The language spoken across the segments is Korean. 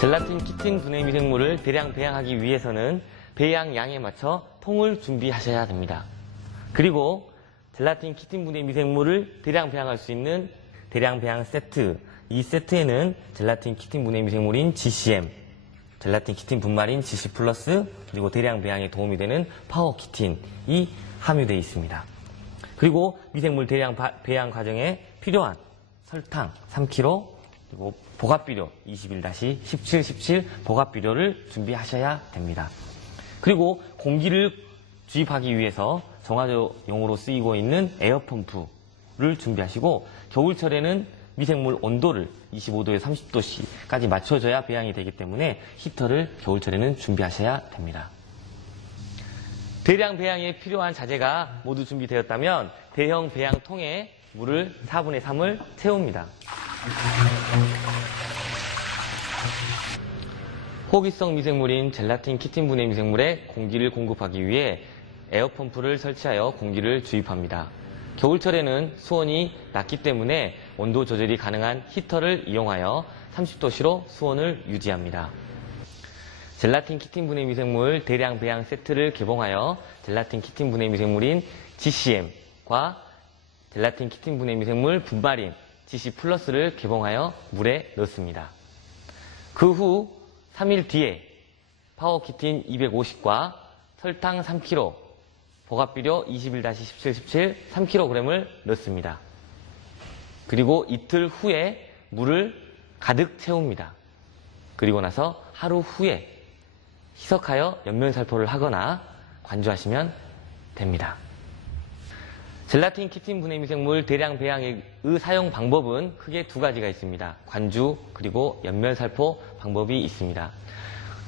젤라틴 키틴 분해 미생물을 대량 배양하기 위해서는 배양 양에 맞춰 통을 준비하셔야 됩니다. 그리고 젤라틴 키틴 분해 미생물을 대량 배양할 수 있는 대량 배양 세트. 이 세트에는 젤라틴 키틴 분해 미생물인 GCM, 젤라틴 키틴 분말인 GC 플러스, 그리고 대량 배양에 도움이 되는 파워 키틴이 함유되어 있습니다. 그리고 미생물 대량 바- 배양 과정에 필요한 설탕 3kg, 그리고 보갑비료 21-17, 17 보갑비료를 준비하셔야 됩니다. 그리고 공기를 주입하기 위해서 정화조용으로 쓰이고 있는 에어펌프를 준비하시고 겨울철에는 미생물 온도를 25도에 30도씨까지 맞춰줘야 배양이 되기 때문에 히터를 겨울철에는 준비하셔야 됩니다. 대량 배양에 필요한 자재가 모두 준비되었다면 대형 배양통에 물을 4분의 3을 채웁니다. 호기성 미생물인 젤라틴 키틴 분해 미생물에 공기를 공급하기 위해 에어펌프를 설치하여 공기를 주입합니다. 겨울철에는 수온이 낮기 때문에 온도 조절이 가능한 히터를 이용하여 30도씨로 수온을 유지합니다. 젤라틴 키틴 분해 미생물 대량 배양 세트를 개봉하여 젤라틴 키틴 분해 미생물인 GCM과 젤라틴 키틴 분해 미생물 분말인 GC 플러스를 개봉하여 물에 넣습니다. 그 후 3일 뒤에 파워 키틴 250과 설탕 3kg, 보갑비료 21-17, 17, 3kg을 넣습니다. 그리고 이틀 후에 물을 가득 채웁니다. 그리고 나서 하루 후에 희석하여 연면살포를 하거나 관주하시면 됩니다. 젤라틴 키틴 분해 미생물 대량 배양의 사용 방법은 크게 두 가지가 있습니다. 관주 그리고 연면살포 방법이 있습니다.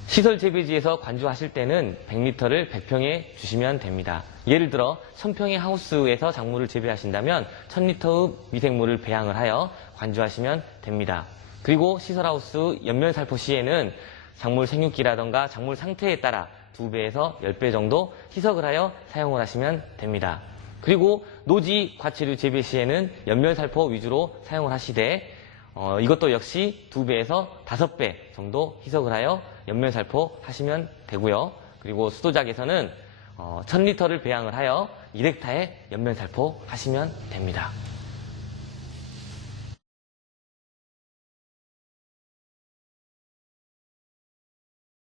시설 재배지에서 관주하실 때는 100리터를 100평에 주시면 됩니다. 예를 들어 1000평의 하우스에서 작물을 재배하신다면 1000리터의 미생물을 배양을 하여 관주하시면 됩니다. 그리고 시설하우스 연면살포 시에는 작물 생육기라던가 작물 상태에 따라 2배에서 10배 정도 희석을 하여 사용을 하시면 됩니다. 그리고 노지 과체류 재배 시에는 연면살포 위주로 사용을 하시되 어, 이것도 역시 2배에서 5배 정도 희석을 하여 연면살포 하시면 되고요. 그리고 수도작에서는 어, 1000리터를 배양을 하여 2렉타에 연면살포 하시면 됩니다.